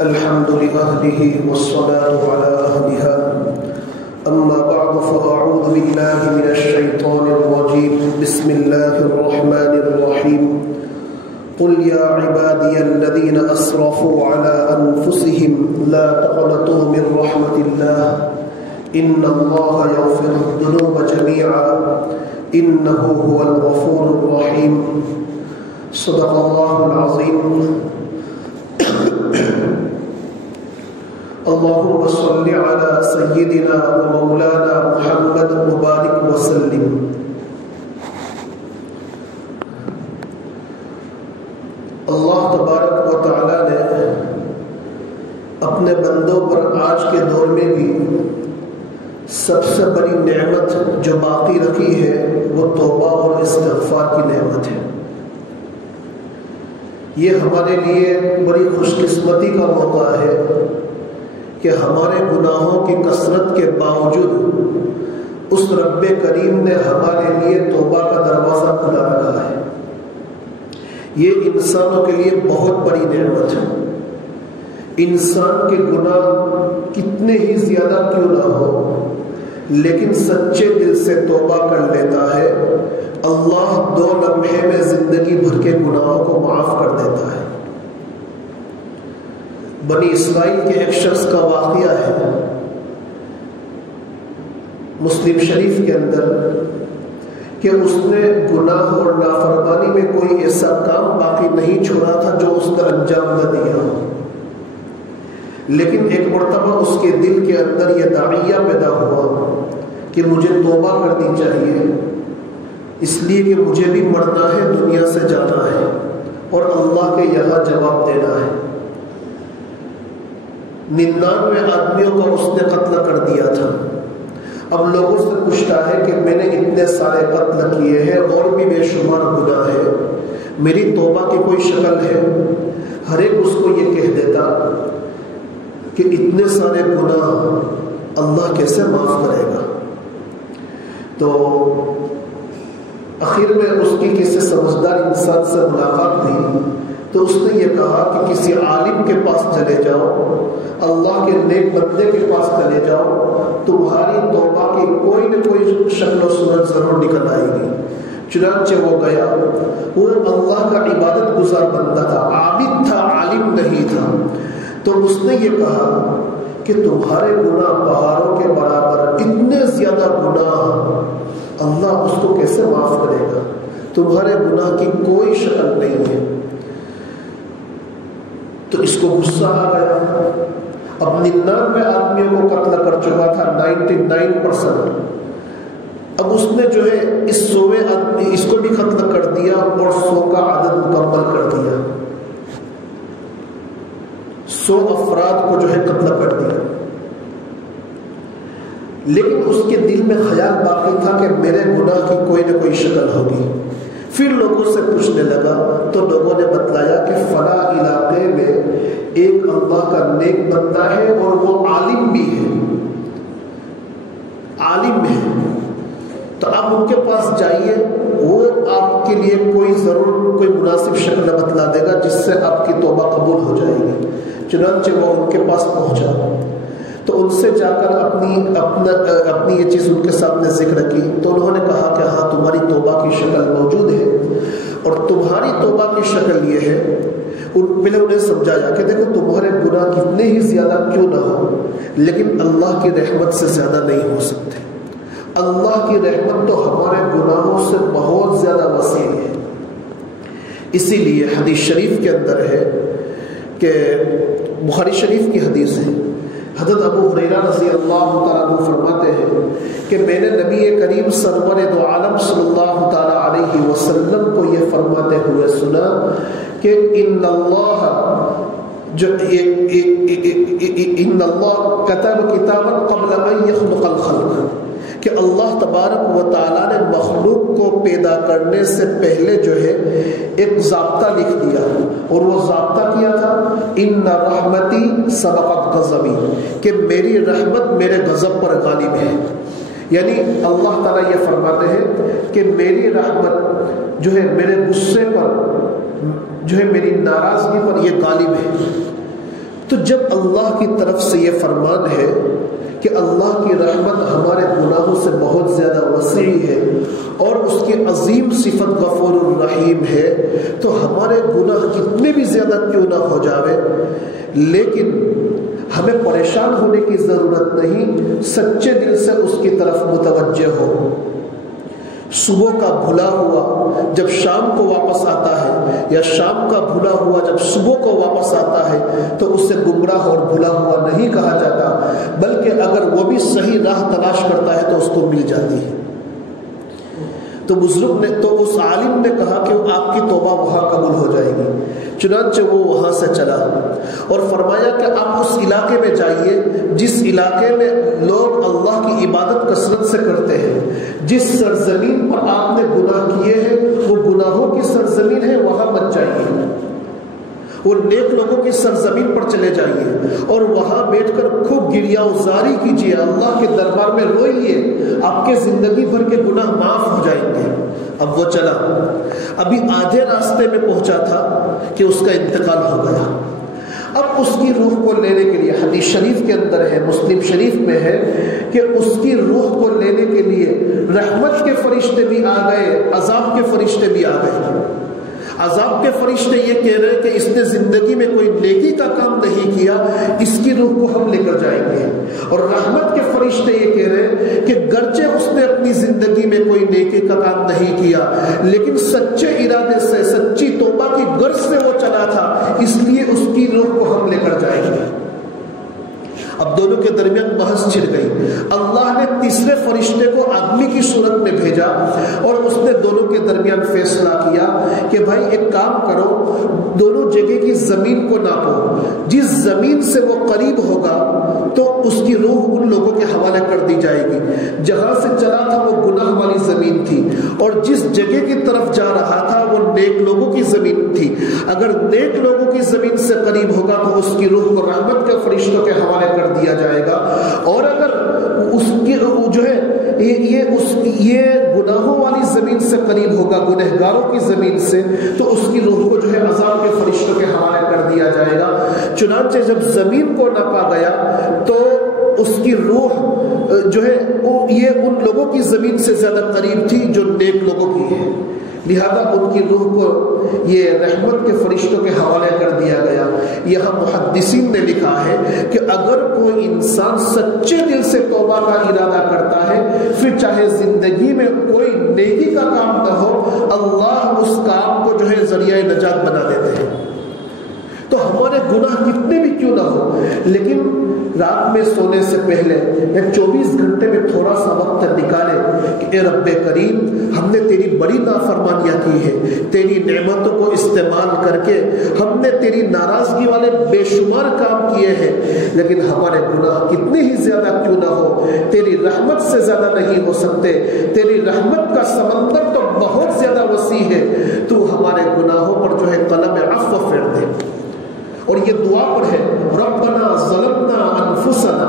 الحمد لأهله والصلاة على أهلها أما بعد فأعوذ بالله من الشيطان الرجيم بسم الله الرحمن الرحيم قل يا عبادي الذين أسرفوا على أنفسهم لا تقنطوا من رحمة الله إن الله يغفر الذنوب جميعا إنه هو الغفور الرحيم صدق الله العظيم اللهم صل على سيدنا ومولانا محمد مبارك وسلم. اللہ تبارک و تعالی نے اپنے بندوں پر آج کے دور میں بھی سب سے بڑی نعمت جو باقی رکھی ہے وہ توبہ اور استغفار کی نعمت ہے. یہ ہمارے لیے بڑی خوش قسمتی کا موقع ہے کہ ہمارے گناہوں کی کثرت کے باوجود اس رب کریم نے ہمارے لیے توبہ کا دروازہ کھلا رکھا ہے. یہ انسانوں کے لیے بہت بڑی نعمت ہے. انسان کے گناہ کتنے ہی زیادہ کیوں نہ ہو لیکن سچے دل سے توبہ کر لیتا ہے، اللہ 2 لمحے میں زندگی بھر کے گناہوں کو معاف کر دیتا ہے. بنی اسرائیل کے ایک شخص کا واقعہ ہے مسلم شریف کے اندر کہ اس نے گناہ اور نافرمانی میں کوئی ایسا کام باقی نہیں چھوڑا تھا جو اس نے انجام نہ دیا ہو، لیکن ایک مرتبہ اس کے دل کے اندر یہ داعیہ پیدا ہوا کہ مجھے توبہ کرنی چاہیے، اس لیے کہ مجھے بھی مرنا ہے، دنیا سے جانا ہے اور اللہ کے یہاں جواب دینا ہے. 99 آدمیوں کا اس نے قتل کر دیا تھا. اب لوگوں سے پوچھتا ہے کہ میں نے اتنے سارے قتل کیے ہیں اور بھی بے شمار گناہ ہے، میری توبہ کی کوئی شکل ہے؟ ہر ایک اس کو یہ کہہ دیتا کہ اتنے سارے گناہ اللہ کیسے معاف کرے گا. تو آخر میں اس کی کسی سمجھدار انسان سے ملاقات ہوئی تو اس نے یہ کہا کہ کسی عالم کے پاس چلے جاؤ، اللہ کے نیک بندے کے پاس چلے جاؤ، تمہاری توبہ کی کوئی نہ کوئی شکل و صورت ضرور نکل آئے گی. چنانچہ وہ گیا. وہ اللہ کا عبادت گزار بندہ تھا، عابد تھا، عالم نہیں تھا. تو اس نے یہ کہا کہ تمہارے گناہ پہاڑوں کے برابر، اتنے زیادہ گناہ، اللہ اس کو کیسے معاف کرے گا؟ تمہارے گناہ کی کوئی شکل نہیں ہے. تو اس کو غصہ آ گیا. اب 99 آدمیوں کو قتل کر چکا تھا، 99%. اب اس نے جو ہے اس 100 آدمی اس کو بھی قتل کر دیا اور 100 کا عدد مکمل کر دیا. 100 افراد کو جو ہے قتل کر دیا. لیکن اس کے دل میں خیال باقی تھا کہ میرے گناہ کی کوئی نہ کوئی شکل ہوگی. پھر لوگوں سے پوچھنے لگا تو لوگوں نے بتلایا کہ فلاں علاقے میں ایک اللہ کا نیک بندہ ہے اور وہ عالم بھی ہے، عالم ہے. تو آپ ان کے پاس جائیے، وہ آپ کے لیے ضرور کوئی مناسب شکل بتلا دے گا جس سے آپ کی توبہ قبول ہو جائے گی. چنانچہ وہ ان کے پاس پہنچا تو ان سے جا کر اپنی یہ چیز ان کے سامنے ذکر کی. تو انہوں نے کہا کہ ہاں تمہاری توبہ کی شکل موجود ہے اور تمہاری توبہ کی شکل یہ ہے. پہلے انہیں سمجھایا کہ دیکھو تمہارے گناہ کتنے ہی زیادہ کیوں نہ ہو لیکن اللہ کی رحمت سے زیادہ نہیں ہو سکتے. اللہ کی رحمت تو ہمارے گناہوں سے بہت زیادہ وسیع ہے. اسی لیے حدیث شریف کے اندر ہے کہ بخاری شریف کی حدیث ہے، حضرت ابو ہریرہ رضی اللہ تعالیٰ عنہ فرماتے ہیں کہ میں نے نبی کریم سرور دو عالم صلی اللہ تعالیٰ علیہ وسلم کو یہ فرماتے ہوئے سنا کہ ان اللہ کتب کتابا قبل ان یخلق الخلق، کہ اللہ تبارک و تعالیٰ نے مخلوق کو پیدا کرنے سے پہلے جو ہے ایک ضابطہ لکھ دیا، اور وہ ضابطہ کیا تھا ان رحمتی سبقت غضبی، کہ میری رحمت میرے غضب پر غالب ہے. یعنی اللہ تعالیٰ یہ فرماتے ہیں کہ میری رحمت جو ہے میرے غصے پر، جو ہے میری ناراضگی پر یہ غالب ہے. تو تو جب اللہ کی طرف سے یہ فرمان ہے کہ اللہ کی رحمت ہمارے گناہوں سے بہت زیادہ وسیع ہے اور اس کی عظیم صفت غفور الرحیم ہے، تو ہمارے گناہ کتنے بھی زیادہ کیوں نہ ہو جاوے، لیکن ہمیں پریشان ہونے کی ضرورت نہیں، سچے دل سے اس کی طرف متوجہ ہو۔ صبح کا بھلا ہوا جب شام کو واپس آتا ہے، یا شام کا بھلا ہوا جب صبح کو واپس آتا ہے، تو اس سے گمراہ اور بھلا ہوا نہیں کہا جاتا، بلکہ اگر وہ بھی صحیح راہ تلاش کرتا ہے تو اس کو مل جاتی ہے۔ تو بزرگ نے، تو اس عالم نے کہا کہ آپ کی توبہ وہاں قبول ہو جائے گی، چنانچہ وہ وہاں سے چلا اور فرمایا کہ آپ اس علاقے میں جائیے جس علاقے میں لوگ اللہ کی عبادت کثرت سے کرتے ہیں، جس سرزمین پر آپ نے گناہ کیے ہیں وہ گناہوں کی سرزمین ہے، وہاں مت جائیے، وہ نیک لوگوں کی سرزمین پر چلے جائیے اور وہاں بیٹھ کر خوب گریہ وزاری کیجیے، اللہ کے دربار میں روئیے، آپ کے زندگی بھر کے گناہ معاف ہو جائیں گے۔ اب وہ چلا، ابھی آدھے راستے میں پہنچا تھا کہ اس کا انتقال ہو گیا۔ اب اس کی روح کو لینے کے لیے، حدیث شریف کے اندر ہے، مسلم شریف میں ہے کہ اس کی روح کو لینے کے لیے رحمت کے فرشتے بھی آ گئے، عذاب کے فرشتے بھی آ گئے۔ عذاب کے فرشتے یہ کہہ رہے ہیں کہ اس نے زندگی میں کوئی نیکی کا کام نہیں کیا، اس کی روح کو ہم لے کر جائیں گے۔ اور رحمت کے فرشتے یہ کہہ رہے ہیں کہ گرچہ اس نے اپنی زندگی میں کوئی نیکی کا کام نہیں کیا، لیکن سچے ارادے سے، سچی توبہ کی غرض سے وہ چلا تھا، اس لیے اس کی روح کو ہم لے کر جائیں گے۔ اب دونوں کے درمیان بحث چھڑ گئی۔ اللہ نے تیسرے فرشتے کو آدمی کی صورت میں بھیجا اور اس نے دونوں کے درمیان فیصلہ کیا کہ بھائی ایک کام کرو، دونوں جگہ کی زمین کو ناپو، جس زمین سے وہ قریب ہوگا تو اس کی روح ان لوگوں کے حوالے کر دی جائے گی۔ جہاں سے چلا تھا وہ گناہ والی زمین تھی، اور جس جگہ کی طرف جا رہا تھا وہ نیک لوگوں کی زمین تھی۔ اگر نیک لوگوں کی زمین سے قریب ہوگا تو اس کی روح کو رحمت کے فرشتوں کے حوالے کر دیا جائے گا، اور اگر اس کی جو ہے یہ گناہوں والی زمین سے قریب ہوگا، گنہگاروں کی زمین سے، تو اس کی روح کو جو ہے عذاب کے فرشتوں کے حوالے کر دیا جائے گا۔ چنانچہ جب زمین کو ناپا گیا تو اس کی روح جو ہے یہ ان لوگوں کی زمین سے زیادہ قریب تھی جو نیک لوگوں کی ہے، لہذا ان کی روح کو یہ رحمت کے فرشتوں کے حوالے کر دیا گیا۔ یہاں محدثین نے لکھا ہے کہ اگر کوئی انسان سچے دل سے توبہ کا ارادہ کرتا ہے، پھر چاہے زندگی میں کوئی نیکی کا کام نہ ہو، اللہ اس کام کو جو ہے ذریعہ نجات بنا دیتے ہیں۔ تو ہمارے گناہ کتنے بھی کیوں نہ ہو، لیکن رات میں سونے سے پہلے یا 24 گھنٹے میں تھوڑا سا وقت نکالے کہ اے رب کریم، ہم نے تیری بڑی نافرمانیاں کی ہے، تیری نعمتوں کو استعمال کر کے ہم نے تیری ناراضگی والے بے شمار کام کیے ہیں، لیکن ہمارے گناہ کتنے ہی زیادہ کیوں نہ ہو، تیری رحمت سے زیادہ نہیں ہو سکتے، تیری رحمت کا سمندر تو بہت زیادہ وسیع ہے، تو ہمارے گناہوں پر جو ہے قلم عفو پھیر دے۔ اور یہ دعا پر ہے، ربنا ظلمنا انفسنا،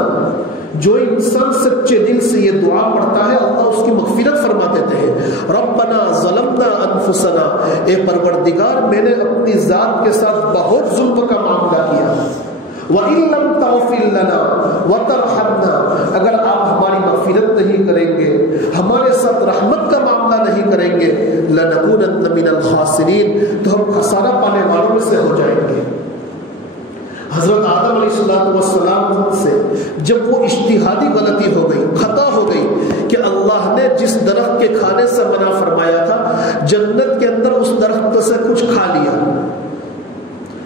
جو انسان سچے دل سے یہ دعا پڑھتا ہے اللہ اس کی مغفرت فرما دیتے ہیں۔ ربنا ظلمنا انفسنا، اے پروردگار میں نے اپنی ذات کے ساتھ بہت ظلم کا معاملہ کیا، وَإِن لَّمْ تَغْفِرْ لَنَا وَتَرْحَمْنَا، اگر آپ ہماری مغفرت نہیں کریں گے، ہمارے ساتھ رحمت کا معاملہ نہیں کریں گے، لَنَكُونَنَّ مِنَ الْخَاسِرِينَ، تو ہم خسارہ پانے والوں میں سے ہو جائیں گے۔ حضرت آدم علیہ السلام سے جب وہ اجتہادی غلطی ہو گئی، خطا ہو گئی کہ اللہ نے جس درخت کے کھانے سے منع فرمایا تھا، جنت کے اندر اس درخت سے کچھ کھا لیا،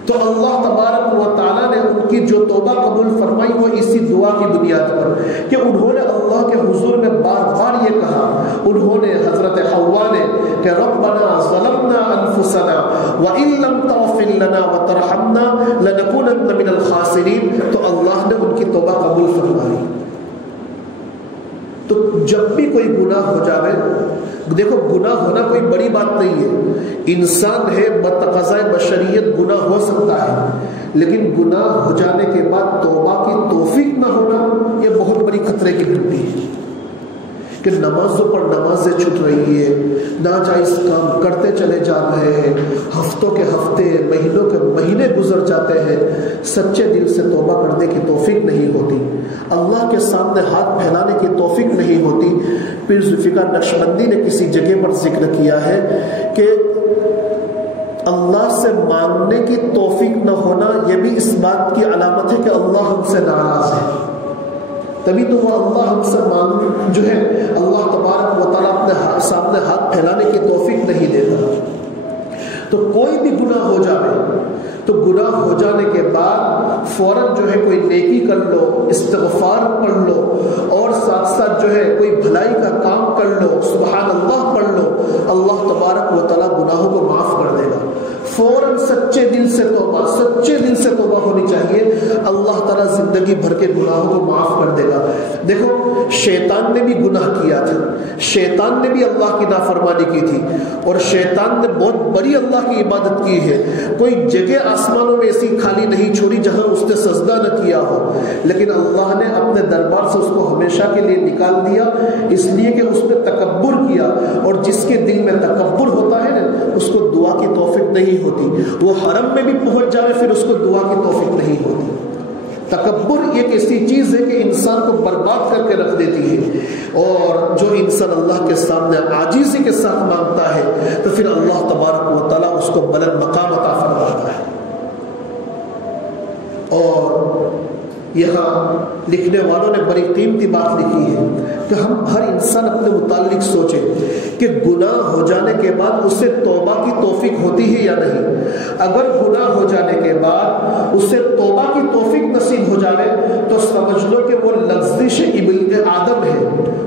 تو اللہ تبارک و تعالیٰ نے ان کی جو توبہ قبول فرمائی وہ اسی دعا کی بنیاد پر کہ انہوں نے اللہ کے حضور میں بار بار یہ کہا، انہوں نے حضرت حوا نے کہ ربنا ظلمنا انفسنا وَإِن لَّمْ تَغْفِرْ لَنَا وَتَرْحَمْنَا لَنَكُونَنَّ مِنَ الْخَاسِرِينَ، تو اللہ نے ان کی توبہ قبول فرمائی۔ تو جب بھی کوئی گناہ ہو جاوے، دیکھو گناہ ہونا کوئی بڑی بات نہیں ہے، انسان ہے بتقاضۂ بشریت گناہ ہو سکتا ہے، لیکن گناہ ہو جانے کے بعد توبہ کی توفیق نہ ہونا یہ بہت بڑی خطرے کی گھنٹی ہے۔ کہ نمازوں پر نمازیں چھوٹ رہی ہے، ناجائز کام کرتے چلے جا رہے ہیں، ہفتوں کے ہفتے، مہینوں کے مہینے گزر جاتے ہیں، سچے دل سے توبہ کرنے کی توفیق نہیں ہوتی، اللہ کے سامنے ہاتھ پھیلانے کی توفیق نہیں ہوتی۔ پھر ذوالفقار نقشبندی نے کسی جگہ پر ذکر کیا ہے کہ اللہ سے مانگنے کی توفیق نہ ہونا یہ بھی اس بات کی علامت ہے کہ اللہ ہم سے ناراض ہے، تبھی تو وہ اللہ ہم سے مانگ جو ہے اللہ تبارک و تعالیٰ اپنے سامنے ہاتھ پھیلانے کی توفیق نہیں دیتا۔ تو کوئی بھی گناہ ہو جائے تو گناہ ہو جانے کے بعد فوراً جو ہے کوئی نیکی کر لو، استغفار پڑھ لو، اور ساتھ ساتھ جو ہے کوئی بھلائی کا کام کر لو، سبحان اللہ پڑھ لو، اللہ تبارک و تعالیٰ گناہوں کو معاف کر دے گا۔ فوراً سچے دل سے توبہ، سچے دل سے توبہ ہونی چاہیے، اللہ تعالیٰ زندگی بھر کے گناہوں کو معاف کر دے گا۔ دیکھو شیطان نے بھی گناہ کیا تھا، شیطان نے بھی اللہ کی نافرمانی کی تھی، اور شیطان نے بہت بڑی اللہ کی عبادت کی ہے، کوئی جگہ آسمانوں میں ایسی خالی نہیں چھوڑی جہاں اس نے سجدہ نہ کیا ہو، لیکن اللہ نے اپنے دربار سے اس کو ہمیشہ کے لیے نکال دیا، اس لیے کہ اس نے تکبر کیا، اور جس کے دل میں تکبر ہوتا ہے نا اس کو دعا کی توفیق نہیں ہوتی، وہ حرم میں بھی پہنچ جائے پھر اس کو دعا کی توفیق نہیں ہوتی۔ تکبر ایک ایسی چیز ہے کہ انسان کو برباد کر کے رکھ دیتی ہے، اور جو انسان اللہ کے سامنے عاجزی کے ساتھ مانگتا ہے تو پھر اللہ تبارک و تعالیٰ اس کو بلند مقام عطا فرماتا ہے۔ اور یہاں لکھنے والوں نے بڑی قیمتی بات لکھی ہے کہ ہم ہر انسان اپنے متعلق سوچے کہ گناہ ہو جانے کے بعد اسے توبہ کی توفیق ہوتی ہے یا نہیں۔ اگر گناہ ہو جانے کے بعد اسے توبہ کی توفیق نصیب ہو جائے تو سمجھ لو کہ وہ لغزش آدم ہے،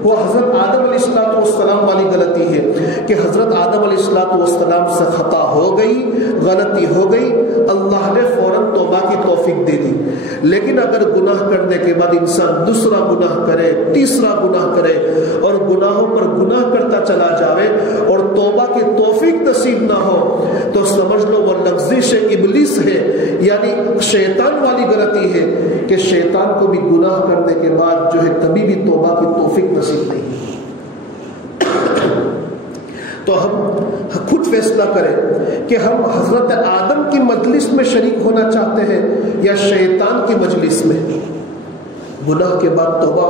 وہ حضرت آدم علیہ السلام والی غلطی ہے کہ حضرت آدم علیہ السلام سے خطا ہو گئی، غلطی ہو گئی، اللہ نے فوراً توبہ کی توفیق دے دی۔ لیکن اگر گناہ کرنے کے بعد انسان دوسرا گناہ کرے، تیسرا گناہ کرے، اور گناہوں پر گناہ کرتا چلا جاوے اور توبہ کی توفیق نصیب نہ ہو تو سمجھ لو وہ لغزش ابلیس ہے، یعنی شیطان والی غلطی ہے کہ شیطان کو بھی گناہ کرنے کے بعد جو ہے کبھی بھی توبہ کی توفیق نصیب نہیں۔ تو ہم خود فیصلہ کریں کہ ہم حضرت آدم کی مجلس میں شریک ہونا چاہتے ہیں یا شیطان کی مجلس میں۔ گناہ کے بعد توبہ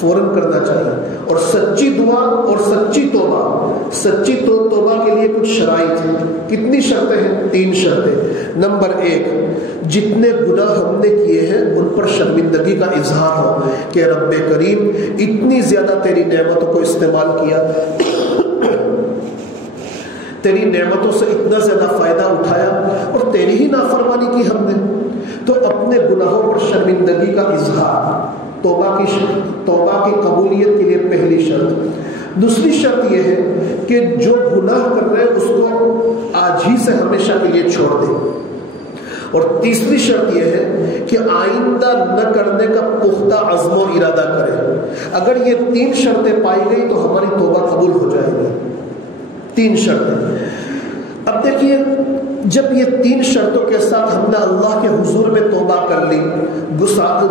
فوراً کرنا چاہیے، اور سچی دعا اور سچی توبہ۔ سچی توبہ کے لیے کچھ شرائط ہیں۔ کتنی شرطیں ہیں؟ 3 شرطیں۔ نمبر 1، جتنے گناہ ہم نے کیے ہیں ان پر شرمندگی کا اظہار ہو کہ رب کریم اتنی زیادہ تیری نعمتوں کو استعمال کیا، تیری نعمتوں سے اتنا زیادہ فائدہ اٹھایا اور تیری ہی نافرمانی کی ہم نے، تو اپنے گناہوں پر شرمندگی کا اظہار توبہ کی قبولیت کے لیے پہلی شرط۔ دوسری شرط یہ ہے کہ جو گناہ کر رہے ہیں اس کو آج ہی سے ہمیشہ کے لیے چھوڑ دیں، اور تیسری شرط یہ ہے کہ آئندہ نہ کرنے کا پختہ عزم و ارادہ کریں۔ اگر یہ 3 شرطیں پائی گئی تو ہماری توبہ قبول ہو جائے گی۔ 3 شرطیں۔ اب دیکھیے جب یہ 3 شرطوں کے ساتھ ہم نے اللہ کے حضور میں توبہ کر لی،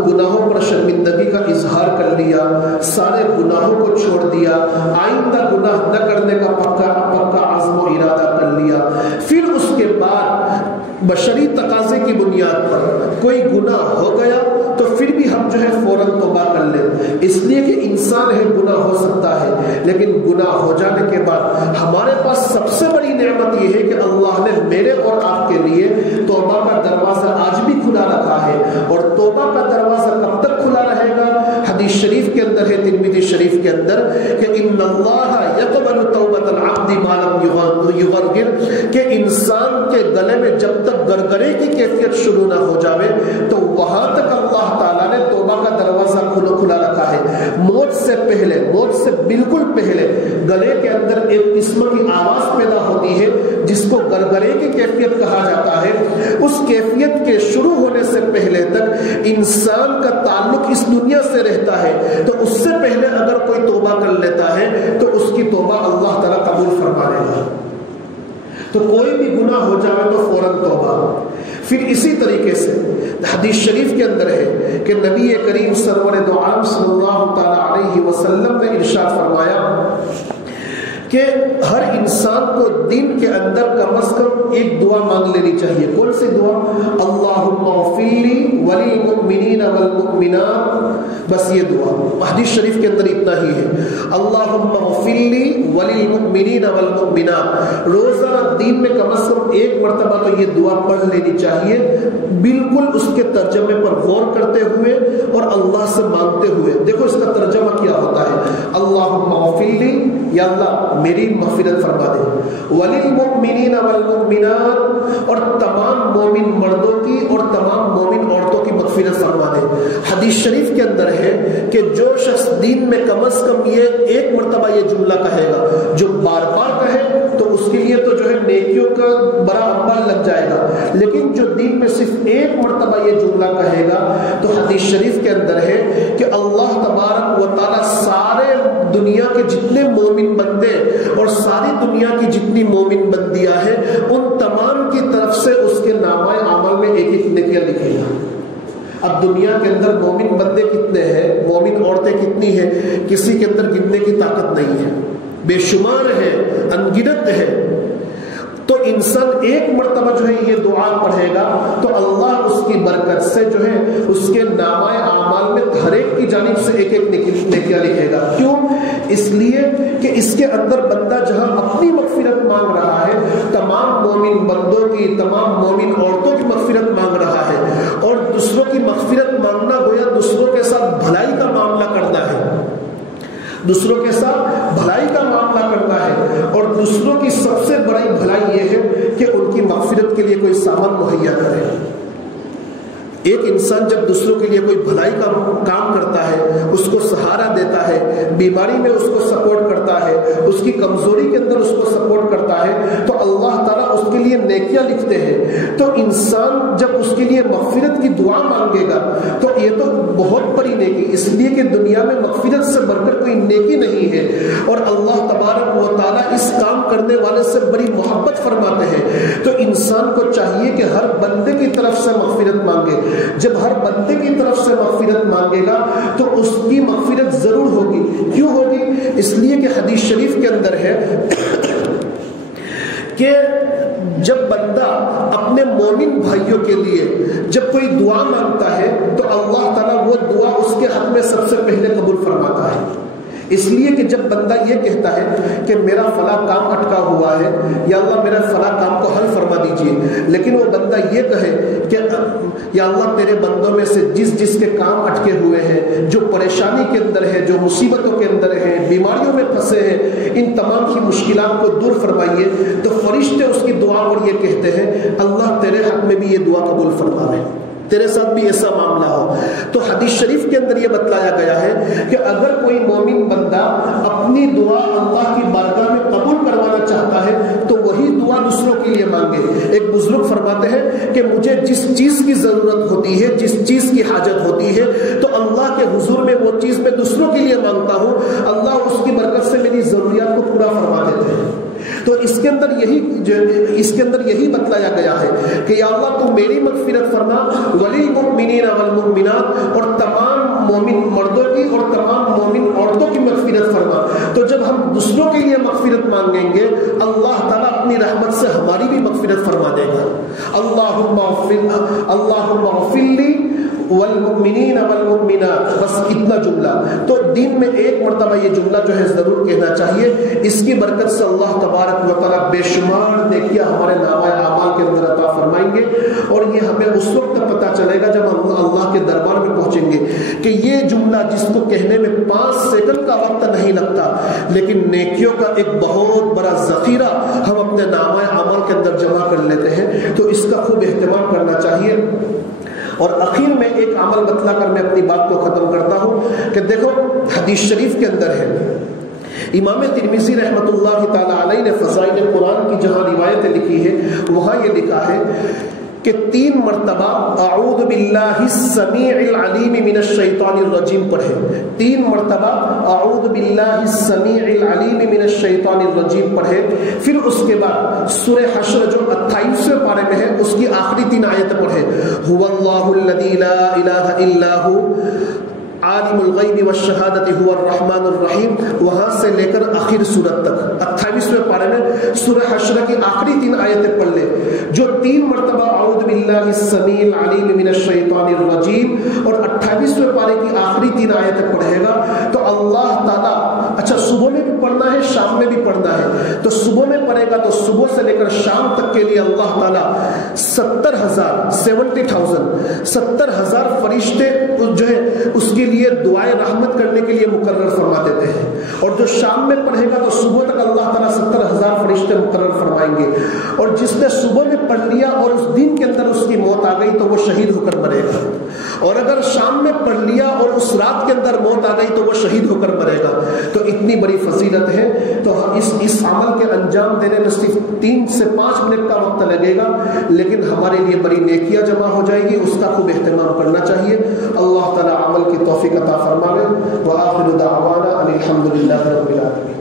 گناہوں پر شرمندگی کا اظہار کر لیا، سارے گناہوں کو چھوڑ دیا، آئندہ گناہ نہ کرنے کا پکا عزم و ارادہ کر لیا، پھر اس کے بعد بشری تقاضے کی بنیاد پر کوئی گناہ ہو گیا تو پھر بھی ہم جو ہے فوراً توبہ کر لیں، اس لیے کہ انسان ہے، گناہ ہو سکتا ہے، لیکن گناہ ہو جانے کے بعد ہمارے پاس سب سے بڑی نعمت یہ ہے کہ اللہ نے میرے اور آپ کے لیے توبہ کا دروازہ آج بھی کھلا رکھا ہے۔ اور توبہ کا دروازہ کب تک کھلا رہے گا؟ حدیث شریف کے اندر ہے، ترمذی شریف کے اندر، کہ ان اللہ یقبل توبۃ العبد ما لم یغرغر، کہ انسان کے گلے میں جب تک گرگرے کی کیفیت شروع نہ ہو جاوے تو وہاں تک اللہ تعالیٰ نے توبہ کا دروازہ کھلا رکھا ہے۔ موت سے پہلے، موت سے بالکل پہلے گلے کے اندر ایک قسم کی آواز پیدا ہوتی ہے جس کو گرگرے کی کیفیت کہا جاتا ہے۔ اس کیفیت کے شروع ہونے سے پہلے تک انسان کا تعلق اس دنیا سے رہتا ہے، تو اس سے پہلے اگر کوئی توبہ کر لیتا ہے تو اس کی توبہ اللہ تعالیٰ قبول فرما لے گا۔ تو کوئی بھی گناہ ہو جائے تو فوراً توبہ، پھر اسی طریقے سے حدیث شریف کے اندر ہے کہ نبی کریم سرور دو عالم صلی اللہ تعالی علیہ وسلم نے ارشاد فرمایا کہ ہر انسان کو دین کے اندر کم از کم ایک دعا مانگ لینی چاہیے. کون سی دعا؟ اللہم اغفر لی وللمؤمنین والمؤمنات. بس یہ دعا حدیث شریف کے اندر اتنا ہی ہے. اللہم اغفر لی وللمؤمنین والمؤمنات. روزانہ دین میں کم از کم ایک مرتبہ تو یہ دعا پڑھ لینی چاہیے, بالکل اس کے ترجمے پر غور کرتے ہوئے اور اللہ سے مانگتے ہوئے. دیکھو اس کا ترجمہ کیا ہوتا ہے. اللہم اغفر لی, یا اللہ میری مغفرت فرما دے. وللمؤمنین والمؤمنات, اور تمام مومن مردوں کی اور تمام مومن عورتوں کی مغفرت فرما دے. حدیث شریف کے اندر ہے کہ جو شخص دین میں کم از کم یہ ایک مرتبہ یہ جملہ کہے گا, جو بار بار کہے تو اس کے لیے تو جو ہے نیکیوں کا بڑا امبار لگ جائے گا, لیکن جو دین میں صرف ایک مرتبہ یہ جملہ کہے گا تو حدیث شریف کے اندر ہے کہ اللہ تبارک و تعالی سارے دنیا کے جتنے مومن بندے اور ساری دنیا کی جتنی مومن بندیاں ہیں ان تمام کی طرف سے اس کے نامہ اعمال میں ایک ایک نیکیاں لکھے گا. اب دنیا کے اندر مومن بندے کتنے ہیں, مومن عورتیں کتنی ہیں, کسی کے اندر گننے کی طاقت نہیں ہے, بے شمار ہے, انگنت ہے. تو انسان ایک مرتبہ جو ہے یہ دعا پڑھے گا تو اللہ اس کی برکت سے جو ہے اس کے نامہ اعمال میں ہر ایک کی جانب سے ایک ایک نیکیاں لکھے گا. کیوں؟ اس لیے کہ اس کے اندر بندہ جہاں اپنی مغفرت مانگ رہا ہے, تمام مومن بندوں کی, تمام مومن عورتوں کی مغفرت مانگ رہا ہے, اور دوسروں کی مغفرت مانگنا گویا دوسروں کے ساتھ بھلائی کا معاملہ کرنا ہے, دوسروں کے ساتھ بھلائی کا معاملہ کرتا ہے. اور دوسروں کی سب سے بڑی بھلائی یہ ہے کہ ان کی مغفرت کے لیے کوئی سامان مہیا کرے. ایک انسان جب دوسروں کے لیے کوئی بھلائی کا کام کرتا ہے, اس کو سہارا دیتا ہے, بیماری میں اس کو سپورٹ کرتا ہے, اس کی کمزوری کے اندر اس کو سپورٹ کرتا ہے, تو اللہ تعالیٰ اس کے لیے نیکیاں لکھتے ہیں. تو انسان جب اس کے لیے مغفرت کی دعا مانگے گا تو یہ تو بہت بڑی نیکی, اس لیے کہ دنیا میں مغفرت سے بڑھ کر کوئی نیکی نہیں ہے, اور اللہ تبارک و تعالیٰ اس کام کرنے والے سے بڑی محبت فرماتے ہیں. تو انسان کو چاہیے کہ ہر بندے کی طرف سے مغفرت مانگے. جب ہر بندے کی طرف سے مغفرت مانگے گا تو اس کی مغفرت ضرور ہوگی. کیوں ہوگی؟ اس لیے کہ حدیث شریف کے اندر ہے کہ جب بندہ اپنے مومن بھائیوں کے لیے جب کوئی دعا مانگتا ہے تو اللہ تعالیٰ وہ دعا اس کے حق میں سب سے پہلے قبول فرماتا ہے. اس لیے کہ جب بندہ یہ کہتا ہے کہ میرا فلاں کام اٹکا ہوا ہے, یا اللہ میرا فلاں کام کو حل فرما دیجیے, لیکن وہ بندہ یہ کہے کہ یا اللہ تیرے بندوں میں سے جس کے کام اٹکے ہوئے ہیں, جو پریشانی کے اندر ہے, جو مصیبتوں کے اندر ہیں, بیماریوں میں پھنسے ہیں, ان تمام کی مشکلات کو دور فرمائیے, تو فرشتے اس کی دعا پر یہ کہتے ہیں اللہ تیرے حق میں بھی یہ دعا قبول فرماوے, تیرے ساتھ بھی ایسا معاملہ ہو. تو حدیث شریف کے اندر یہ بتلایا گیا ہے کہ اگر کوئی مومن بندہ اپنی دعا اللہ کی بارگاہ میں قبول کروانا چاہتا ہے تو وہی دعا دوسروں کے لیے مانگے. ایک بزرگ فرماتے ہیں کہ مجھے جس چیز کی ضرورت ہوتی ہے, جس چیز کی حاجت ہوتی ہے, تو اللہ کے حضور میں وہ چیز میں دوسروں کے لیے مانگتا ہوں, اللہ اس کی برکت سے میری ضروریات کو پورا فرما دیتے ہیں. تو اس کے اندر یہی بتلایا گیا ہے کہ یا اللہ تو میری مغفرت فرما, وللمؤمنین والمؤمنات, اور تمام مومن مردوں کی اور تمام مومن عورتوں کی مغفرت فرما. تو جب ہم دوسروں کے لیے مغفرت مانگیں گے اللہ تعالیٰ اپنی رحمت سے ہماری بھی مغفرت فرما دے گا. اللہم اغفر لی والمؤمنین والمؤمنات, بس اتنا جملہ. تو دین میں ایک مرتبہ یہ جملہ جو ہے ضرور کہنا چاہیے. اس کی برکت سے اللہ تبارک و تعالیٰ بے شمار نیکیاں ہمارے نامہ اعمال کے اندر عطا فرمائیں گے, اور یہ ہمیں اس وقت پتہ چلے گا جب ہم اللہ کے دربار میں پہنچیں گے کہ یہ جملہ جس کو کہنے میں 5 سیکنڈ کا وقت نہیں لگتا, لیکن نیکیوں کا ایک بہت بڑا ذخیرہ ہم اپنے نامہ اعمال کے اندر جمع کر لیتے ہیں. تو اس کا خوب اہتمام کرنا چاہیے. اور اخیر میں ایک عمل بتلا کر میں اپنی بات کو ختم کرتا ہوں کہ دیکھو حدیث شریف کے اندر ہے, امام ترمذی رحمۃ اللہ تعالی علیہ نے فضائل قرآن کی جہاں روایتیں لکھی ہے وہاں یہ لکھا ہے کہ 3 مرتبہ اعوذ باللہ السمیع العلیم من الشیطان الرجیم پڑھے. 3 مرتبہ اعوذ باللہ السمیع العلیم من الشیطان الرجیم پڑھے. پھر اس کے بعد سورہ حشر جو 28ویں پارے میں ہے اس کی آخری 3 آیتیں پڑھے. هو اللہ الذی لا الہ الا هو عالم الغیب والشہادت هو الرحمن الرحیم، وہاں سے لے کر آخر سورت تک 28ویں پارے میں سورہ حشر کی آخری 3 آیتیں پڑھ لے. جو 3 مرتبہ اعوذ باللہ السمیع العلیم من الشیطان الرجیم اور 28ویں پارے کی آخری 3 آیتیں پڑھے گا تو اللہ تعالیٰ، اچھا صبح میں بھی پڑھنا ہے شام میں بھی پڑھنا ہے، تو صبح میں پڑھے گا تو صبح سے لے کر شام تک کے لیے اللہ تعالیٰ 70,000 فرشتے جو ہے اس کے لیے دعائیں رحمت کرنے کے لیے مقرر فرما دیتے ہیں. اور جو شام میں پڑھے گا تو صبح تک اللہ تعالیٰ 70,000 فرشتے مقرر فرمائیں گے. اور جس نے صبح میں پڑھ لیا اور اس دن کے اندر اس کی موت آ گئی تو وہ شہید ہو کر مرے گا. اور اگر شام میں پڑھ لیا اور اس رات کے اندر موت آ گئی تو وہ شہید ہو کر مرے گا. تو اتنی بڑی فضیلت ہے. تو اس عمل کے انجام دینے میں صرف 3 سے 5 منٹ کا وقت لگے گا، لیکن ہمارے لیے بڑی نیکیاں جمع ہو جائے گی. اس کا خوب اہتمام کرنا چاہیے. اللہ تعالیٰ عمل کی توفیق عطا فرمائے. وآخر دعوانا ان الحمد للہ رب العالمین.